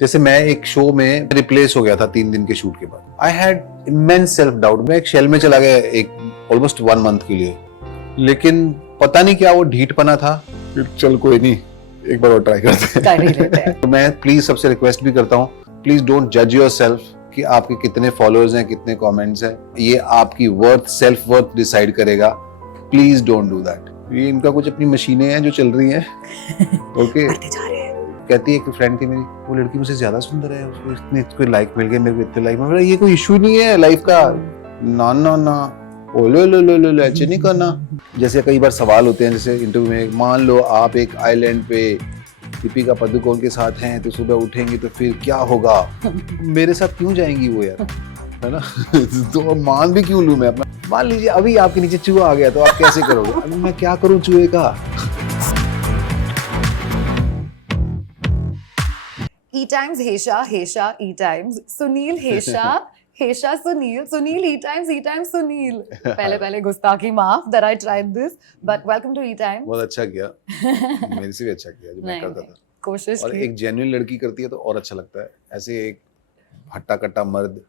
जैसे मैं एक शो में रिप्लेस हो गया था 3 दिन के शूट के बाद। I had immense self doubt. मैं एक शेल में चला गया एक ऑलमोस्ट 1 मंथ के लिए, लेकिन पता नहीं क्या वो ढीठपना था। चल कोई नहीं, एक बार और ट्राई करते हैं। तो मैं प्लीज सबसे रिक्वेस्ट भी करता हूँ, प्लीज डोंट जज योरसेल्फ कि आपके कितने फॉलोअर्स हैं, कितने कमेंट्स हैं। ये आपकी सेल्फ वर्थ डिसाइड करेगा। Please don't do that. ये इनका कुछ अपनी मशीनें हैं जो चल रही हैं। ओके कहती है कि फ्रेंड थी मेरी, वो लड़की मुझसे ज्यादा सुंदर है, उसको इतने कोई लाइक मिल गए, मेरे को इतने लाइक मिल गए। ये कोई इशू नहीं है लाइफ का। ना ना ना, ओ लो लो लो लो ऐसे नहीं करना। जैसे कई बार सवाल होते हैं, जैसे इंटरव्यू में, मान लो आप एक आइलैंड पे दीपिका पादुकोण के साथ हैं, तो सुबह उठेंगे तो फिर क्या होगा? मेरे साथ क्यों जाएंगी वो यार, है ना? तो मान भी क्यों लूं मैं अपना? मान लीजिए अभी आपके नीचे चूहा आ गया, तो आप कैसे करोगे? अभी मैं क्या करूं चूहे का? E times Hesha, Hesha E times Sunil Hesha, Hesha Sunil, Sunil E times Sunil. पहले गुस्ताखी माफ that I tried this, but welcome to E times. बहुत अच्छा किया, मेरे से भी अच्छा किया जो मैं करता था। कोशिश और की। एक जेन्युइन लड़की करती है तो और अच्छा लगता है। ऐसे एक हट्टा कट्टा मर्द,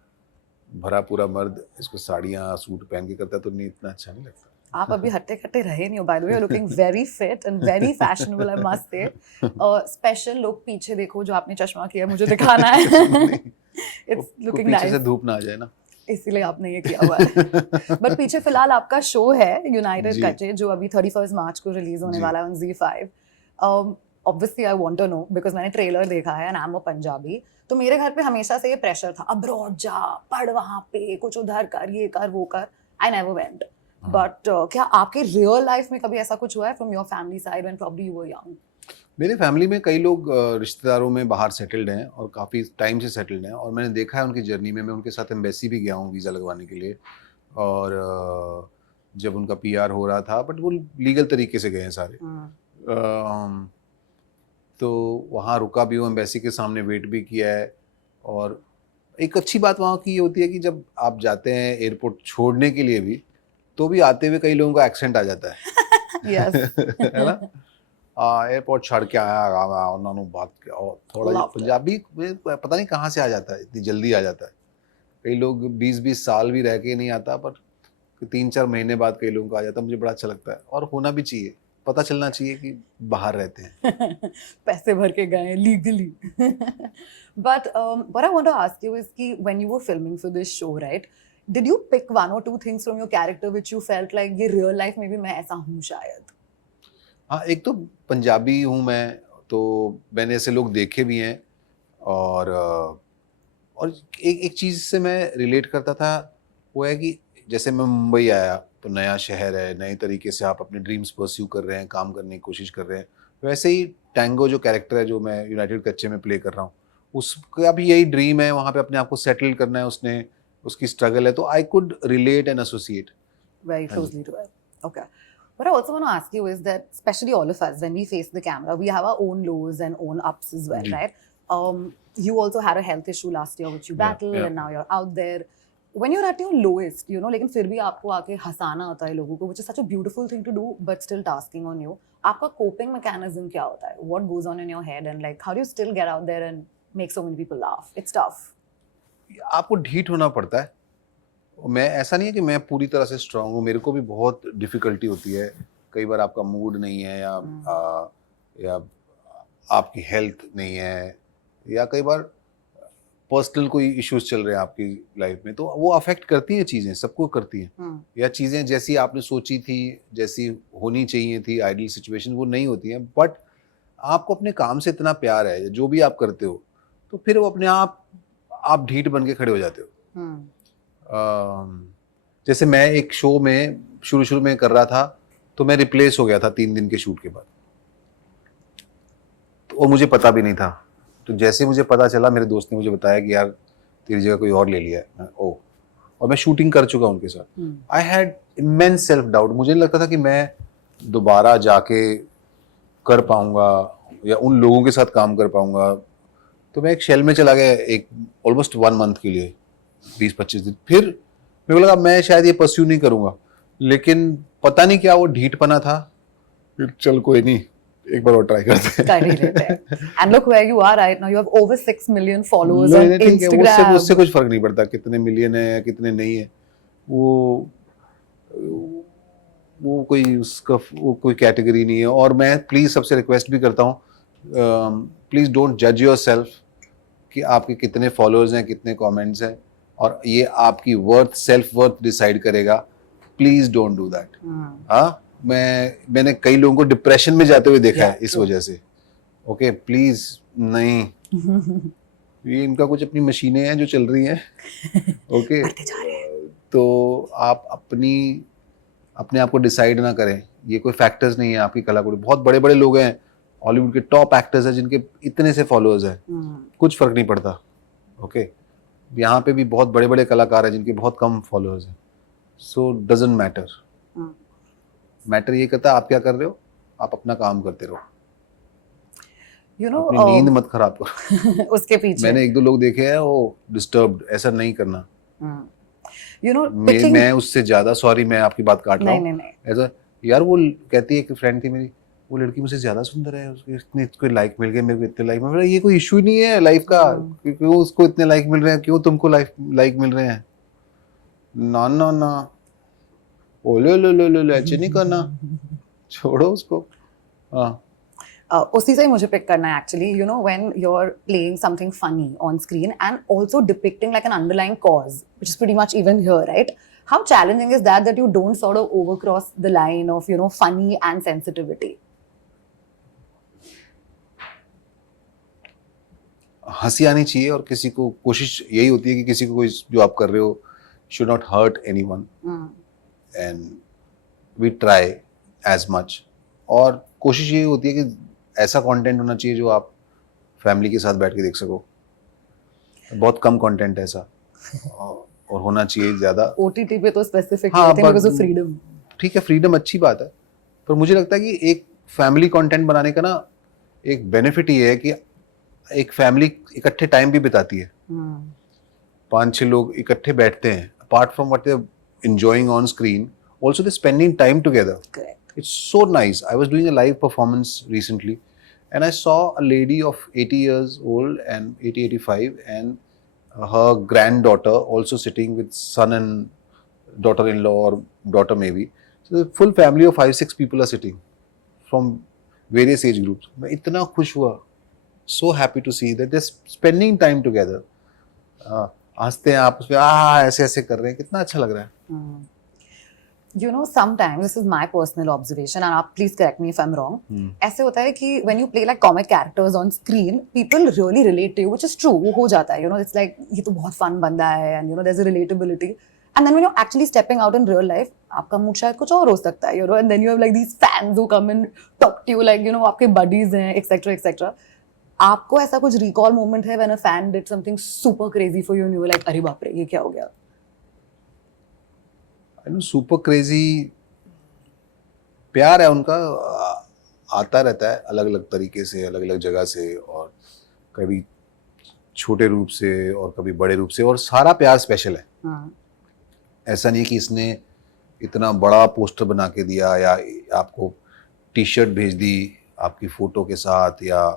भरा पूरा मर्द इसको साड़ियाँ सूट पहन के करता है तो नहीं, इतना अच्छा नहीं लगता। आप अभी हट्टे कट्टे रहे नहीं हो, by the way, looking very fit and very fashionable, I must say. Special लोग पीछे देखो जो आपने चश्मा किया, मुझे दिखाना है। It's looking nice. पीछे से धूप ना आ जाए ना, इसीलिए आपने ये किया हुआ है। बट पीछे फिलहाल आपका शो है यूनाइटेड कच्चे, जो अभी 31 मार्च को रिलीज होने वाला है on ZEE5। Obviously I want to know because मैंने ट्रेलर देखा है and I am a Punjabi, तो मेरे घर पे हमेशा से ये प्रेशर था, अब्रॉड जा, पढ़ वहाँ पे, कुछ उधर कर, ये कर वो कर। I never went. बट क्या आपके रियल लाइफ में कभी ऐसा कुछ हुआ है from your family side when probably you were young? मेरे फैमिली में कई लोग रिश्तेदारों में बाहर सेटल्ड हैं और काफ़ी टाइम से सेटल्ड हैं, और मैंने देखा है उनकी जर्नी में। मैं उनके साथ एम्बेसी भी गया हूँ वीज़ा लगवाने के लिए, और जब उनका PR हो रहा था, बट वो लीगल तरीके से गए हैं सारे। तो वहाँ रुका भी हूँ, एम्बेसी के सामने वेट भी किया है। और एक अच्छी बात वहाँ की ये होती है कि जब आप जाते हैं एयरपोर्ट छोड़ने के लिए भी, तो भी आते हुए कई लोगों का एक्सेंट आ जाता है। यस। है ना? एयरपोर्ट छड़ के आया उन्होंने बात किया, और थोड़ा पंजाबी पता नहीं कहाँ से आ जाता है, इतनी जल्दी आ जाता है। कई लोग 20-20 साल भी रह के नहीं आता, पर 3-4 महीने बाद कई लोगों का आ जाता है। मुझे बड़ा अच्छा लगता है, और होना भी चाहिए, पता चलना चाहिए कि बाहर रहते हैं। पैसे भर के गए legally. But what I want to ask you is कि when you were filming for this show, right, did you pick 1 or 2 things from your character which you felt like ये real life में भी मैं ऐसा हूँ शायद? हाँ, एक तो पंजाबी हूँ मैं, तो मैंने ऐसे लोग देखे भी हैं, और एक चीज़ से मैं रिलेट करता था, वो है कि जैसे मैं मुंबई आया, तो नया शहर है, नए तरीके से आप अपने ड्रीम्स परस्यू कर रहे हैं, काम करने की कोशिश कर रहे हैं। वैसे ही टैंगो जो कैरेक्टर है जो मैं यूनाइटेड कच्चे में प्ले कर रहा हूँ, उसका भी यही ड्रीम है, वहाँ पे अपने आप को सेटल करना है उसने, उसकी स्ट्रगल है, तो I could relate and associate Very closely to it. Okay. What I also want to ask you is that, especially all of us, when we face the camera, we have our own lows and own ups as well, right? You also had a health issue last year, which you battled, and now you're out there. When you're at your lowest, you know, लेकिन फिर भी आपको आके हंसाना होता है लोगों को, which is such a beautiful thing to do, but still tasking on you. आपका coping mechanism क्या होता है? What goes on in your head, and like, how do you still get out there and make so many people laugh? It's tough. आपको ढीठ होना पड़ता है। मैं ऐसा नहीं है कि मैं पूरी तरह से स्ट्रांग हूँ, मेरे को भी बहुत डिफिकल्टी होती है। कई बार आपका मूड नहीं है, या आपकी हेल्थ नहीं है, या कई बार पर्सनल कोई इश्यूज चल रहे हैं आपकी लाइफ में, तो वो अफेक्ट करती हैं चीज़ें, सबको करती हैं। या चीज़ें जैसी आपने सोची थी, जैसी होनी चाहिए थी, आइडियल सिचुएशन, वो नहीं होती हैं। बट आपको अपने काम से इतना प्यार है, जो भी आप करते हो, तो फिर वो अपने आप ढीठ बन के खड़े हो जाते हो। जैसे मैं एक शो में शुरू में कर रहा था, तो मैं रिप्लेस हो गया था 3 दिन के शूट के बाद, तो मुझे पता भी नहीं था। तो जैसे मुझे पता चला, मेरे दोस्त ने मुझे बताया कि यार तेरी जगह कोई और ले लिया है। और मैं शूटिंग कर चुका उनके साथ। I had immense self doubt. मुझे नहीं लगता था कि मैं दोबारा जाके कर पाऊंगा या उन लोगों के साथ काम कर पाऊंगा। तो मैं एक शेल में चला गया एक ऑलमोस्ट 1 मंथ के लिए, 20-25 दिन। फिर मेरे को लगा मैं शायद ये परस्यू नहीं करूंगा, लेकिन पता नहीं क्या वो ढीठपना था। चल कोई नहीं, एक बार और ट्राई करते कर ही लेते हैं. And look where you are right now. You have over 6 million followers low, on ठीक है, उससे Instagram. उससे कुछ फर्क नहीं पड़ता कितने मिलियन है या कितने नहीं है. वो कोई उसका वो कोई कैटेगरी नहीं है. और मैं प्लीज सबसे रिक्वेस्ट भी करता हूँ, प्लीज डोंट जज योरसेल्फ कि आपके कितने फॉलोअर्स हैं, कितने कमेंट्स हैं, और ये आपकी वर्थ, सेल्फ वर्थ डिसाइड करेगा. Please don't do that. हाँ, मैंने कई लोगों को डिप्रेशन में जाते हुए देखा है इस वजह से. ओके, प्लीज नहीं. ये इनका कुछ अपनी मशीनें हैं जो चल रही हैं. ओके, तो आप अपने आप को डिसाइड ना करें. ये कोई फैक्टर्स नहीं है आपकी कला को. बहुत बड़े बड़े लोग हैं, हॉलीवुड के टॉप एक्टर्स हैं जिनके इतने से फॉलोअर्स हैं, कुछ फर्क नहीं पड़ता. ओके, यहाँ पे भी बहुत बड़े बड़े कलाकार हैं जिनके बहुत कम फॉलोअर्स हैं. सो डजंट मैटर. मैटर ये करता है आप क्या कर रहे हो. आप अपना काम करते रहो. You know, अपनी नींद मत खराब करो. उसके पीछे मैंने 1-2 लोग देखे हैं वो डिस्टर्ब्ड. ऐसा नहीं करना. You know, मैं उससे ज्यादा, सॉरी मैं आपकी बात काट रहा हूँ. नहीं. ऐसा यार, वो कहती है, एक फ्रेंड थी मेरी, वो लड़की मुझसे ज्यादा सुंदर है, उसके इतने कोई लाइक मिल गए, मेरे को इतने लाइक मिल रहे. ये कोई इशू नहीं है लाइफ का. क्यों उसको इतने लाइक मिल रहे हैं, क्यों तुमको लाइक मिल रहे हैं. ना ओले लो ऐसे नहीं करना. छोड़ो उसको. हाँ, उसी से ही मुझे पिक करना है actually. You know, when you're playing something funny on screen and also depicting like an underlying cause, which is pretty much even here, right? How challenging is that you don't sort of overcross the line of, you know, funny and sensitivity? हंसी आनी चाहिए, और किसी को कोशिश यही होती है कि किसी को कोई जो आप कर रहे हो should not hurt anyone. And we try as much. और कोशिश ये होती है कि ऐसा कंटेंट होना चाहिए जो आप फैमिली के साथ बैठ के देख सको. बहुत कम कंटेंट है ऐसा, और होना चाहिए ज्यादा. OTT पे तो स्पेसिफिक हाँ, बिकॉज ऑफ फ्रीडम. ठीक है, फ्रीडम अच्छी बात है, पर मुझे लगता है कि एक फैमिली कंटेंट बनाने का ना एक बेनिफिट ये है कि एक फैमिली इकट्ठे टाइम भी बिताती है. 5-6 लोग इकट्ठे बैठते हैं. Apart from what they are enjoying on screen, also they spending time together. It's so nice. I was doing a live performance recently, and I saw a lady of 80 years old and 80-85, and her granddaughter also sitting with son and daughter-in-law or daughter maybe. So the full family of 5-6 people are sitting from various age groups. मैं इतना खुश हुआ. So happy to see that they're spending time together. हंसते हैं आपस में, ऐसे ऐसे कर रहे हैं, कितना अच्छा लग रहा है. You know, sometimes this is my personal observation, and please correct me if I'm wrong. ऐसे होता है कि when you play like comic characters on screen, people really relate to you, which is true. वो हो जाता है, you know, it's like ये तो बहुत fun बंदा है, and you know, there's a relatability. And then when you're actually stepping out in real life, आपका मूड शायद कुछ और हो सकता है, you know, and then you have like these fans who come and talk to you, like, you know, आपके buddies हैं, etc. आपको ऐसा कुछ recall moment है when a fan did something super crazy for you and you were like, अरे बाप रे, ये क्या हो गया? सुपर क्रेजी प्यार है उनका, आता रहता है अलग अलग तरीके से, अलग अलग जगह से, और कभी छोटे रूप से और कभी बड़े रूप से, और सारा प्यार स्पेशल है. ऐसा नहीं कि इसने इतना बड़ा पोस्टर बना के दिया या आपको टी शर्ट भेज दी आपकी फोटो के साथ, या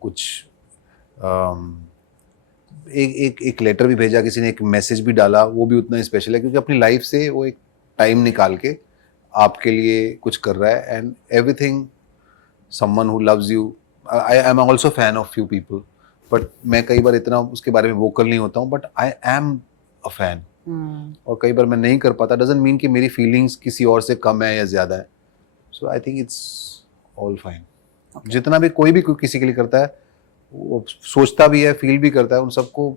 कुछ एक लेटर भी भेजा किसी ने, एक मैसेज भी डाला, वो भी उतना ही स्पेशल है क्योंकि अपनी लाइफ से वो एक टाइम निकाल के आपके लिए कुछ कर रहा है. And everything, someone who loves you. I am also fan of few people, but मैं कई बार इतना उसके बारे में वोकल नहीं होता हूँ, but I am a fan. और कई बार मैं नहीं कर पाता, डजंट मीन कि मेरी फीलिंग्स किसी और से कम है या ज्यादा है. So I think it's all fine. जितना भी कोई भी किसी के लिए करता है, वो सोचता भी है, फील भी करता है, उन सबको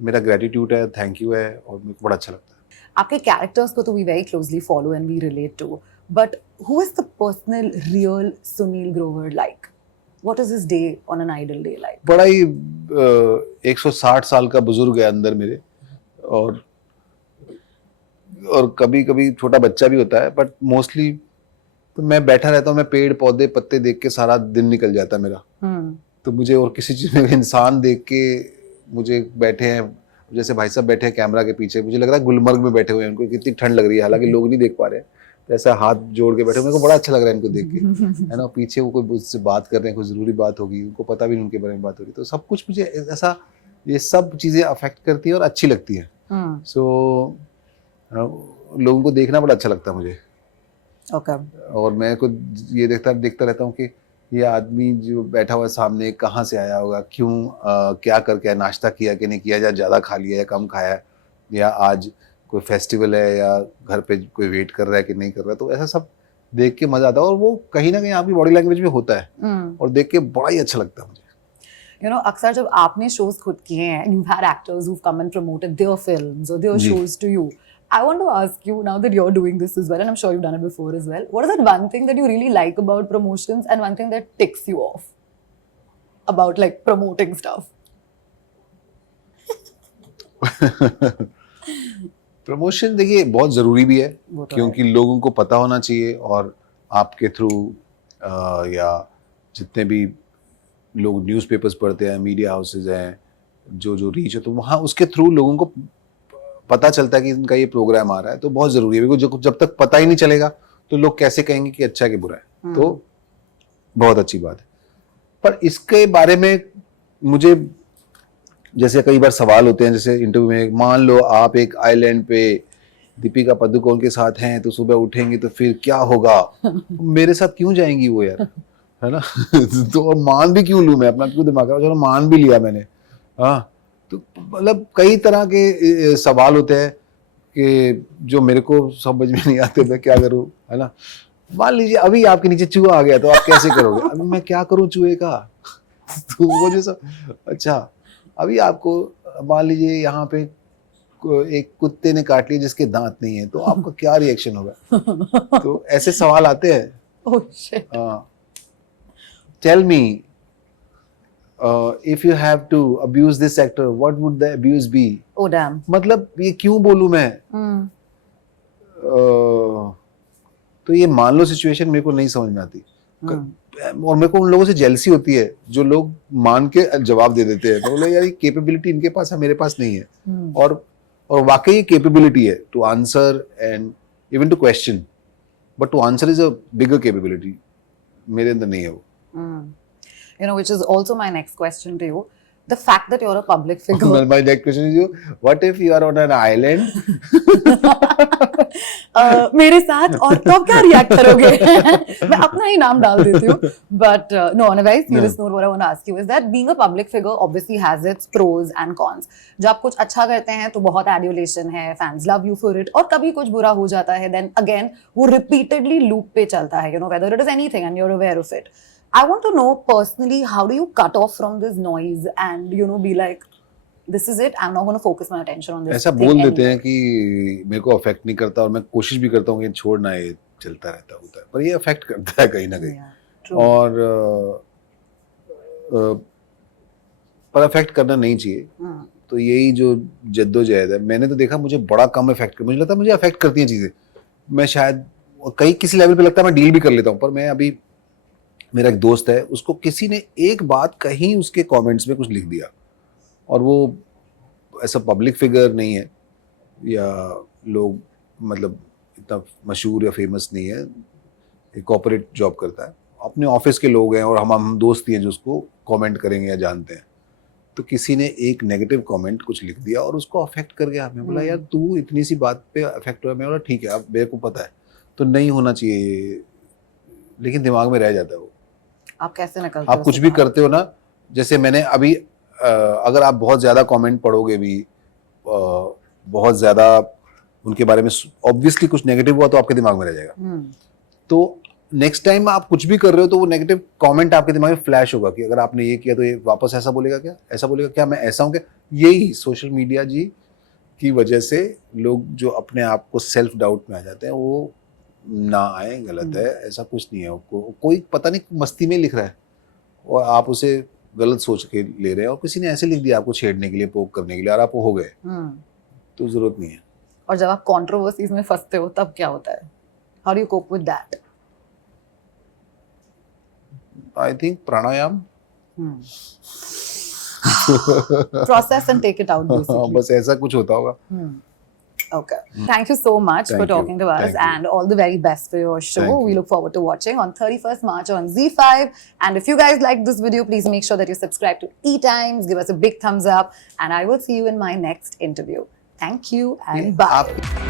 मेरा ग्रेटिट्यूड है, थैंक यू है, और मेरे को बड़ा अच्छा लगता है. आपके कैरेक्टर्स को तो we very closely follow and we relate to, but who is the personal real Sunil Grover like? What is his day on an idle day like? बड़ा ही 160 साल का बुजुर्ग है अंदर मेरे, और कभी कभी छोटा बच्चा भी होता है, बट मोस्टली तो मैं बैठा रहता हूँ. मैं पेड़ पौधे पत्ते देख के सारा दिन निकल जाता है मेरा. तो मुझे और किसी चीज में, इंसान देख के, मुझे बैठे हैं जैसे भाई साहब बैठे हैं कैमरा के पीछे, मुझे लग रहा है गुलमर्ग में बैठे हुए हैं, उनको कितनी ठंड लग रही है, हालांकि लोग नहीं देख पा रहे हैं, ऐसा हाथ जोड़ के बैठे, मेरे को बड़ा अच्छा लग रहा है इनको देख के, है ना। पीछे वो कोई मुझसे बात कर रहे हैं, कोई जरूरी बात होगी, उनको पता भी नहीं उनके बारे में बात होगी, तो सब कुछ मुझे ऐसा, ये सब चीजें अफेक्ट करती है और अच्छी लगती है। सो लोगों को देखना बड़ा अच्छा लगता है मुझे। ओके। और मैं खुद ये देखता रहता हूँ कि ये आदमी जो बैठा हुआ है सामने कहाँ से आया होगा, क्यों, क्या करके, नाश्ता किया कि नहीं किया, या ज़्यादा खा लिया या कम खाया, या आज कोई फेस्टिवल है या घर पे कोई वेट कर रहा है कि नहीं कर रहा है। तो ऐसा सब देख के मजा आता है, और वो कहीं ना कहीं आपकी बॉडी लैंग्वेज में होता है, और देख के बड़ा ही अच्छा लगता है मुझे। You know, अक्सर जब आपने shows खुद किए हैं, you've had actors who've come and promoted their films or their जी। shows to you. I want to ask you, now that you're doing this as well, and I'm sure you've done it before as well, what is that one thing that you really like about promotions and one thing that ticks you off about like promoting stuff? Promotion देखिए बहुत ज़रूरी भी है, वो तो क्योंकि लोगों को पता होना चाहिए, और आपके थ्रू या जितने भी लोग न्यूज़पेपर्स पढ़ते हैं, मीडिया हाउसेज हैं, जो रीच है, तो वहाँ उसके थ्रू लोगों को पता चलता है कि इनका ये प्रोग्राम आ रहा है। तो बहुत ज़रूरी है, बिकॉज जब तक पता ही नहीं चलेगा तो लोग कैसे कहेंगे कि अच्छा है कि बुरा है। तो बहुत अच्छी बात है। पर इसके बारे में मुझे, जैसे कई बार सवाल होते हैं, जैसे इंटरव्यू में, मान लो आप एक आइलैंड पे दीपिका पादुकोण के साथ हैं, तो सुबह उठेंगे तो फिर क्या होगा, मेरे साथ क्यों जाएंगी वो यार, है ना। तो और मान भी क्यों लूं मैं, अपना क्यों दिमाग खराब, चलो मान भी लिया मैंने। हाँ, तो मतलब कई तरह के सवाल होते हैं कि जो मेरे को समझ में नहीं आते, मैं क्या करूं, है ना। मान लीजिए अभी आपके नीचे चूहा आ गया, तो आप कैसे करोगे, अभी मैं क्या करूं चूहे का। तो वो जो सब, अच्छा अभी आपको मान लीजिए यहाँ पे एक कुत्ते ने काट लिया जिसके दांत नहीं है, तो आपका क्या रिएक्शन होगा। तो ऐसे सवाल आते हैं। Oh shit. Tell me, if you have to abuse this actor, what would the abuse be? Oh damn. मतलब ये क्यों बोलूं मैं। तो ये मान लो सिचुएशन मेरे को नहीं समझ में आती, और मेरे को उन लोगों से जेलसी होती है जो लोग मान के जवाब दे देते हैं। तो बोले यार ये कैपेबिलिटी इनके पास है, मेरे पास नहीं है। और वाकई ये कैपेबिलिटी है to answer and even to question, but to answer is a bigger capability, मेरे अंदर नहीं है वो। You know, which is also my next question to you. The fact that you're a public figure. My next question is you, what if you are on an island? मेरे साथ, और तो आप क्या रिएक्ट करोगे। मैं अपना ही नाम डाल देती हूँ। But no, on a very serious note, what I want to ask you is that being a public figure obviously has its pros and cons. जब आप कुछ अच्छा करते हैं तो बहुत adulation है, fans love you for it, और कभी कुछ बुरा हो जाता है, then again वो repeatedly loop पे चलता है, you know, whether it is anything and you're aware of it. I want to know personally, how do you cut off from this noise and, you know, be like, this is it, I'm not going to focus my attention on this. ऐसा बोल देते हैं कि मेरे को affect नहीं करता, और मैं कोशिश भी करता हूँ कि छोड़ना, ये चलता रहता होता है, पर ये अफेक्ट करता है कहीं ना कहीं। Yeah, और पर अफेक्ट करना नहीं चाहिए। तो यही जो जद्दोजहद है, मैंने तो देखा मुझे बड़ा कम अफेक्ट कर, मुझे लगता है मुझे अफेक्ट करती हैं चीज़ें। मैं शायद कहीं किसी लेवल पे लगता है मैं डील भी कर लेता हूँ, पर मैं अभी, मेरा एक दोस्त है, उसको किसी ने एक बात कहीं उसके कमेंट्स में कुछ लिख दिया, और वो ऐसा पब्लिक फिगर नहीं है, या लोग मतलब इतना मशहूर या फेमस नहीं है, एक कॉर्पोरेट जॉब करता है, अपने ऑफिस के लोग हैं, और हम दोस्त ही हैं जो उसको कमेंट करेंगे या जानते हैं। तो किसी ने एक नेगेटिव कमेंट कुछ लिख दिया और उसको अफेक्ट कर गया। मैं बोला यार तू इतनी सी बात पे अफेक्ट हुआ। मैं बोला ठीक है, अब मेरे को पता है, तो नहीं होना चाहिए, लेकिन दिमाग में रह जाता है वो। आप कैसे निकलते हो? आप कुछ भी करते हो ना, जैसे मैंने अभी अगर आप बहुत ज्यादा कमेंट पढ़ोगे भी, बहुत ज्यादा उनके बारे में ऑब्वियसली कुछ नेगेटिव हुआ, तो आपके दिमाग में रह जाएगा। तो नेक्स्ट टाइम आप कुछ भी कर रहे हो तो वो नेगेटिव कमेंट आपके दिमाग में फ्लैश होगा कि अगर आपने ये किया तो ये वापस ऐसा बोलेगा क्या, ऐसा बोलेगा क्या, मैं ऐसा हूँ क्या। यही सोशल मीडिया जी की वजह से लोग जो अपने आप को सेल्फ डाउट में आ जाते हैं, वो ना आए, गलत है, ऐसा कुछ नहीं है। कोई पता नहीं मस्ती में लिख रहा है और आप उसे गलत सोच के ले रहे हैं, और किसी ने ऐसे लिख दिया आपको छेड़ने के लिए, पोक करने के लिए, और आप हो गए, तो जरूरत नहीं है। और जब आप कंट्रोवर्सीज में फंसते हो तब क्या होता है? How do you cope with that? I think pranayama, process and take it out basically. बस ऐसा कुछ होता होगा। Okay. Thank you so much Thank for you. talking to us, Thank you. and all the very best for your show. Thank We you. look forward to watching on 31st March on Z5. And if you guys like this video, please make sure that you subscribe to E-Times, give us a big thumbs up, and I will see you in my next interview. Thank you and bye. आप